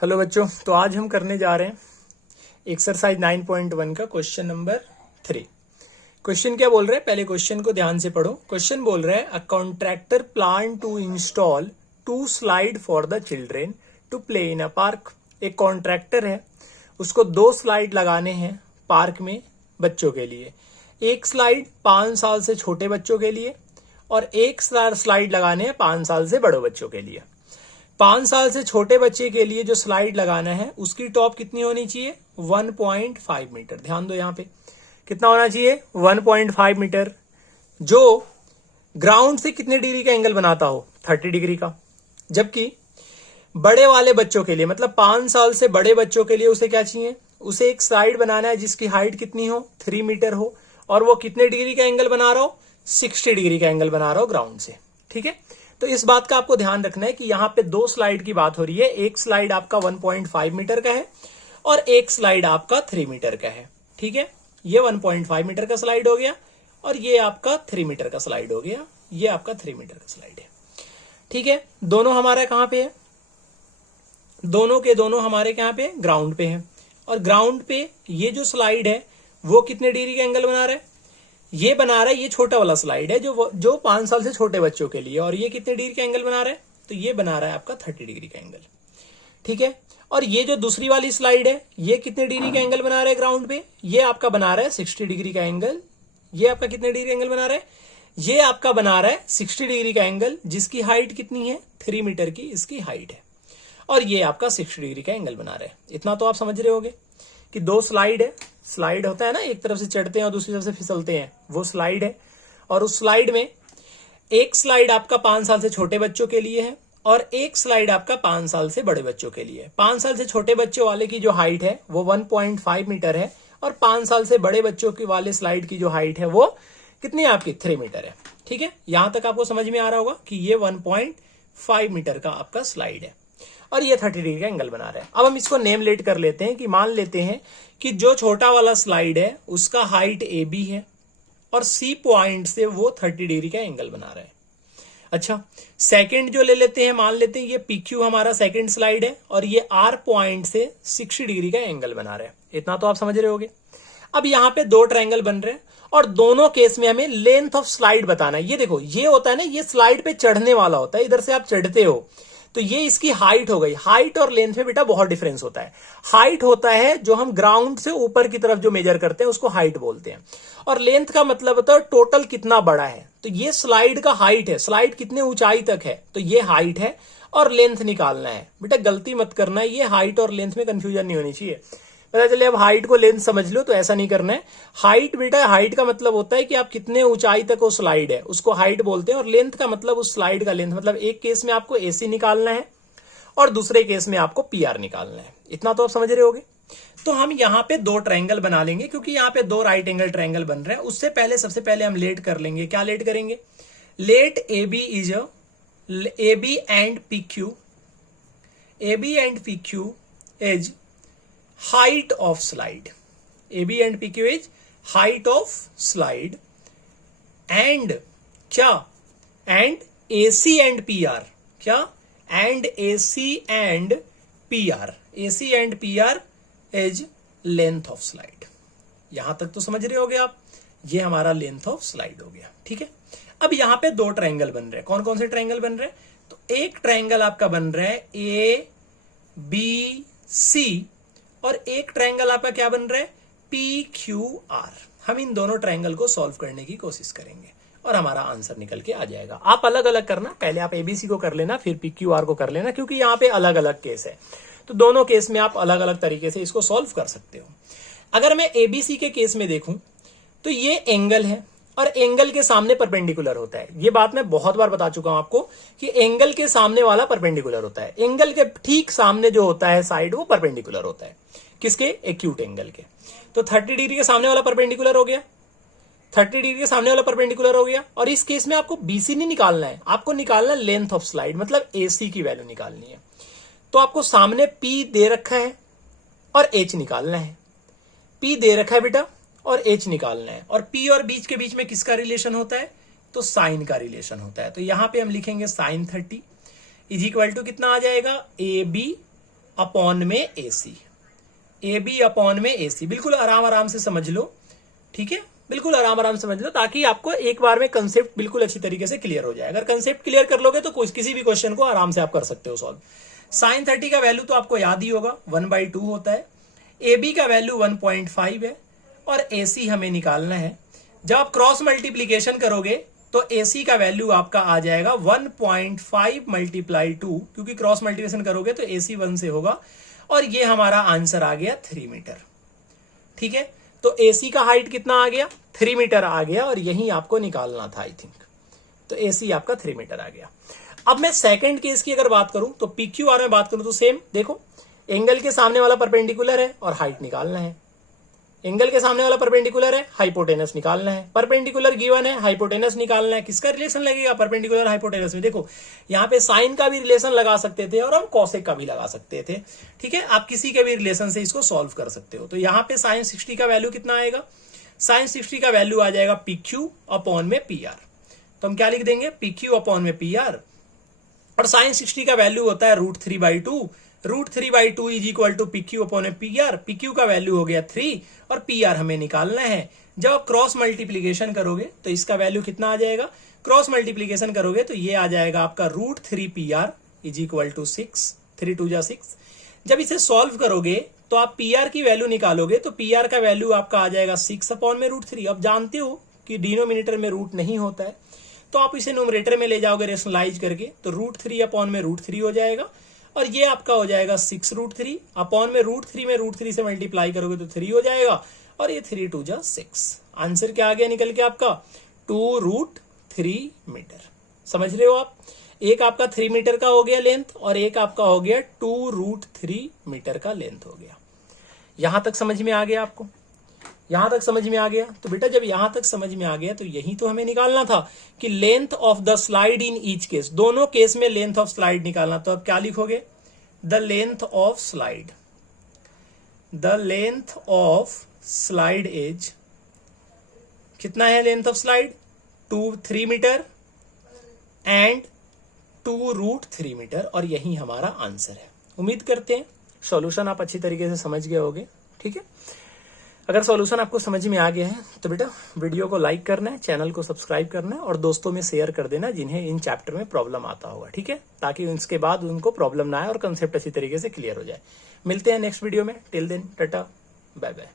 Hello बच्चों, तो आज हम करने जा रहे हैं एक्सरसाइज 9.1 का क्वेश्चन नंबर 3। क्वेश्चन क्या बोल रहा है, पहले क्वेश्चन को ध्यान से पढ़ो। क्वेश्चन बोल रहा है a contractor plan to install 2 slide for the children to play in a park. एक कॉन्ट्रैक्टर है, उसको 2 स्लाइड लगाने हैं पार्क में बच्चों के लिए। एक स्लाइड 5 साल से छोटे बच्चों के लिए और एक स्लाइड लगाने हैं 5 साल से बड़े बच्चों के लिए। 5 साल से छोटे बच्चे के लिए जो स्लाइड लगाना है उसकी टॉप कितनी होनी चाहिए, 1.5 मीटर। ध्यान दो यहां पे कितना होना चाहिए, 1.5 मीटर, जो ग्राउंड से कितने डिग्री का एंगल बनाता हो, 30 डिग्री का। जबकि बड़े वाले बच्चों के लिए, मतलब 5 साल से बड़े बच्चों के लिए उसे क्या चाहिए, उसे एक स्लाइड बनाना है जिसकी हाइट कितनी हो, 3 मीटर हो, और वो कितने डिग्री का एंगल बना रहा हो, 60 डिग्री का एंगल बना रहा हो ग्राउंड से। ठीक है, तो इस बात का आपको ध्यान रखना है कि यहां पे 2 स्लाइड की बात हो रही है। एक स्लाइड आपका 1.5 मीटर का है और एक स्लाइड आपका 3 मीटर का है। ठीक है, ये 1.5 मीटर का स्लाइड हो गया और ये आपका 3 मीटर का स्लाइड हो गया। ये आपका 3 मीटर का स्लाइड है। ठीक है, दोनों हमारा कहां पे है, दोनों के दोनों हमारे कहां पे, ग्राउंड पे है। और ग्राउंड पे ये जो स्लाइड है वो कितने डिग्री का एंगल बना रहा है, ये बना रहा है, ये छोटा वाला स्लाइड है जो 5 साल से छोटे बच्चों के लिए, और ये कितने डिग्री का एंगल बना रहा है, तो ये बना रहा है आपका 30 डिग्री का एंगल। ठीक है, और ये जो दूसरी वाली स्लाइड है ये कितने डिग्री का एंगल बना रहा है ग्राउंड पे, ये आपका बना रहा है 60 डिग्री का एंगल। ये आपका कितने डिग्री एंगल बना रहा है, ये आपका बना रहा है 60 डिग्री का एंगल, जिसकी हाइट कितनी है, 3 मीटर की इसकी हाइट है, और ये आपका 60 डिग्री का एंगल बना रहा है। इतना तो आप समझ रहे होगे कि 2 स्लाइड है, स्लाइड होता है ना, एक तरफ से चढ़ते हैं और दूसरी तरफ से फिसलते हैं, वो स्लाइड है। और उस स्लाइड में एक स्लाइड आपका 5 साल से छोटे बच्चों के लिए है और एक स्लाइड आपका 5 साल से बड़े बच्चों के लिए है। 5 साल से छोटे बच्चों वाले की जो हाइट है वो 1.5 मीटर है और 5 साल से बड़े बच्चों की वाले स्लाइड की जो हाइट है वो कितनी है आपकी, 3 मीटर है। ठीक है, यहां तक आपको समझ में आ रहा होगा कि ये 1.5 मीटर का आपका स्लाइड है और ये 30 डिग्री का एंगल बना रहा है। अब हम इसको नेम लेट कर लेते हैं कि मान लेते हैं कि जो छोटा वाला स्लाइड है उसका हाइट AB है और C पॉइंट से वो 30 डिग्री का एंगल बना रहा है। अच्छा, सेकंड जो ले लेते हैं, मान लेते हैं ये PQ हमारा सेकंड स्लाइड है और ये R पॉइंट से 60 डिग्री का एंगल बना रहा है। इतना तो आप समझ रहे होगे। अब यहां पे 2 ट्रायंगल बन रहे हैं और दोनों केस में हमें लेंथ ऑफ स्लाइड बताना है। ये देखो, ये होता है ना, ये स्लाइड पे चढ़ने वाला होता है, इधर से आप चढ़ते हो तो ये इसकी हाइट हो गई। हाइट और लेंथ में बेटा बहुत डिफरेंस होता है। हाइट होता है जो हम ग्राउंड से ऊपर की तरफ जो मेजर करते हैं उसको हाइट बोलते हैं, और लेंथ का मतलब होता है टोटल कितना बड़ा है। तो ये स्लाइड का हाइट है, स्लाइड कितने ऊंचाई तक है, तो ये हाइट है और लेंथ निकालना है। बेटा गलती मत करना, ये हाइट और लेंथ में कंफ्यूजन नहीं होनी चाहिए। पता चले अब हाइट को लेंथ समझ लो, तो ऐसा नहीं करना है। हाइट बेटा, हाइट का मतलब होता है कि आप कितने ऊंचाई तक वो स्लाइड है उसको हाइट बोलते हैं, और लेंथ का मतलब उस स्लाइड का लेंथ, मतलब एक केस में आपको AC निकालना है और दूसरे केस में आपको PR निकालना है। इतना तो आप समझ रहे होगे। तो हम यहां पे 2 ट्रायंगल बना लेंगे क्योंकि यहां पे 2 राइट एंगल ट्रायंगल बन रहे हैं। उससे पहले सबसे पहले हम लेट कर लेंगे। क्या लेट करेंगे, let AB is AB and PQ is height of slide. AB and PQ is height of slide and क्या, and AC and PR, क्या, and AC and PR. AC and PR is length of slide. यहां तक तो समझ रहे होगे आप, ये हमारा लेंथ ऑफ स्लाइड हो गया। ठीक है, अब यहां पे 2 ट्रायंगल बन रहे हैं। कौन कौन से ट्रायंगल बन रहे हैं, तो एक ट्रायंगल आपका बन रहा है ABC और एक ट्रायंगल आपका क्या बन रहा है, PQR। हम इन दोनों ट्रायंगल को सॉल्व करने की कोशिश करेंगे और हमारा आंसर निकल के आ जाएगा। आप अलग अलग करना, पहले आप ABC को कर लेना फिर PQR को कर लेना, क्योंकि यहाँ पे अलग अलग केस है, तो दोनों केस में आप अलग अलग तरीके से इसको सॉल्व कर सकते हो। अगर मैं ABC के केस में देखूं तो ये एंगल है और एंगल के सामने परपेंडिकुलर होता है। ये बात मैं बहुत बार बता चुका हूं आपको कि एंगल के सामने वाला परपेंडिकुलर होता है। एंगल के ठीक सामने जो होता है साइड, वो परपेंडिकुलर होता है। किसके, एक्यूट एंगल के। तो 30 डिग्री के सामने वाला परपेंडिकुलर हो गया, 30 डिग्री के सामने वाला परपेंडिकुलर हो गया। और इस केस में आपको BC नहीं निकालना है, आपको निकालना है लेंथ ऑफ स्लाइड, मतलब AC की वैल्यू निकालनी है। तो आपको सामने P दे रखा है और H निकालना है। P दे रखा है बेटा और H निकालना है, और P और बीच के बीच में किसका रिलेशन होता है, तो साइन का रिलेशन होता है। तो यहां पे हम लिखेंगे sin 30 इज इक्वल टू कितना आ जाएगा, AB अपॉन में AC, AB अपॉन में AC। बिल्कुल आराम आराम से समझ लो, ठीक है, बिल्कुल आराम आराम से समझ लो, ताकि आपको एक बार में कंसेप्ट बिल्कुल अच्छी तरीके से क्लियर हो जाए। अगर कंसेप्ट क्लियर कर लोगे तो किसी भी क्वेश्चन को आराम से आप कर सकते हो सॉल्व। साइन 30 का वैल्यू तो आपको याद ही होगा, 1/2 होता है। AB का वैल्यू 1.5 है और AC हमें निकालना है। जब आप क्रॉस मल्टीप्लीकेशन करोगे तो AC का वैल्यू आपका आ जाएगा 1.5 × 2, क्योंकि क्रॉस मल्टीप्लिकेशन करोगे तो AC 1 से होगा, और ये हमारा आंसर आ गया 3 मीटर। ठीक है, तो AC का हाइट कितना आ गया, 3 मीटर आ गया, और यही आपको निकालना था आई थिंक। तो AC आपका 3 मीटर आ गया। अब मैं सेकंड केस की अगर बात करूं तो PQR में बात करूं तो सेम, देखो एंगल के सामने वाला परपेंडिकुलर है और हाइट निकालना है। एंगल के सामने वाला परपेंडिकुलर है, हाइपोटेनस निकालना है। परपेंडिकुलर गिवन है, हाइपोटेनस निकालना है। किसका रिलेशन लगेगा परपेंडिकुलर हाइपोटेनस में? देखो यहाँ पे साइन का भी रिलेशन लगा सकते थे और हम कॉसेक का भी लगा सकते थे। ठीक है, आप किसी के भी रिलेशन से इसको सॉल्व कर सकते हो। तो यहाँ पे साइन 60 का वैल्यू कितना आएगा? साइन 60 का वैल्यू आ जाएगा PQ अपॉन में PR। तो हम क्या लिख देंगे, PQ अपॉन में PR, और साइन 60 का वैल्यू होता है √3/2। √3/2 is equal to PQ upon PR। PQ का वैल्यू हो गया 3 और PR हमें निकालना है। जब आप क्रॉस मल्टीप्लीकेशन करोगे तो इसका वैल्यू कितना आ जाएगा? क्रॉस मल्टीप्लीकेशन करोगे तो ये आ जाएगा आपका √3PR इज इक्वल टू 6, 3 2 जा 6। जब इसे सॉल्व करोगे तो आप PR की वैल्यू निकालोगे तो PR का वैल्यू आपका आ जाएगा 6 अपॉन में √3। अब जानते हो कि डिनोमिनेटर में रूट नहीं होता है, तो आप इसे न्यूमरेटर में ले जाओगे रेशनलाइज करके, तो √3 अपॉन में √3 हो जाएगा, और ये आपका हो जाएगा 6√3 अपॉन में √3 से मल्टीप्लाई करोगे तो 3 हो जाएगा, और ये 3 2 जा 6। आंसर क्या आ गया निकल के आपका? 2√3 मीटर। समझ रहे हो आप? एक आपका 3 मीटर का हो गया लेंथ, और एक आपका हो गया 2√3 मीटर का लेंथ हो गया। यहां तक समझ में आ गया आपको? यहां तक समझ में आ गया? तो बेटा जब यहां तक समझ में आ गया तो यही तो हमें निकालना था कि length of the slide in each case, दोनों केस में लेंथ ऑफ स्लाइड निकालना। तो अब क्या लिखोगे? The length of slide, the length of slide is, कितना है length of slide? 3 metre and 2√3 metre, और यही हमारा आंसर है। उम्मीद करते हैं सॉल्यूशन आप अच्छी तरीके से समझ गए होगे। ठीक है, अगर सॉल्यूशन आपको समझ में आ गया है तो बेटा वीडियो को लाइक करना है, चैनल को सब्सक्राइब करना है, और दोस्तों में शेयर कर देना जिन्हें इन चैप्टर में प्रॉब्लम आता होगा। ठीक है, ताकि इसके बाद उनको प्रॉब्लम ना आए और कंसेप्ट अच्छी तरीके से क्लियर हो जाए। मिलते हैं नेक्स्ट वीडियो में। Till then tata, bye bye.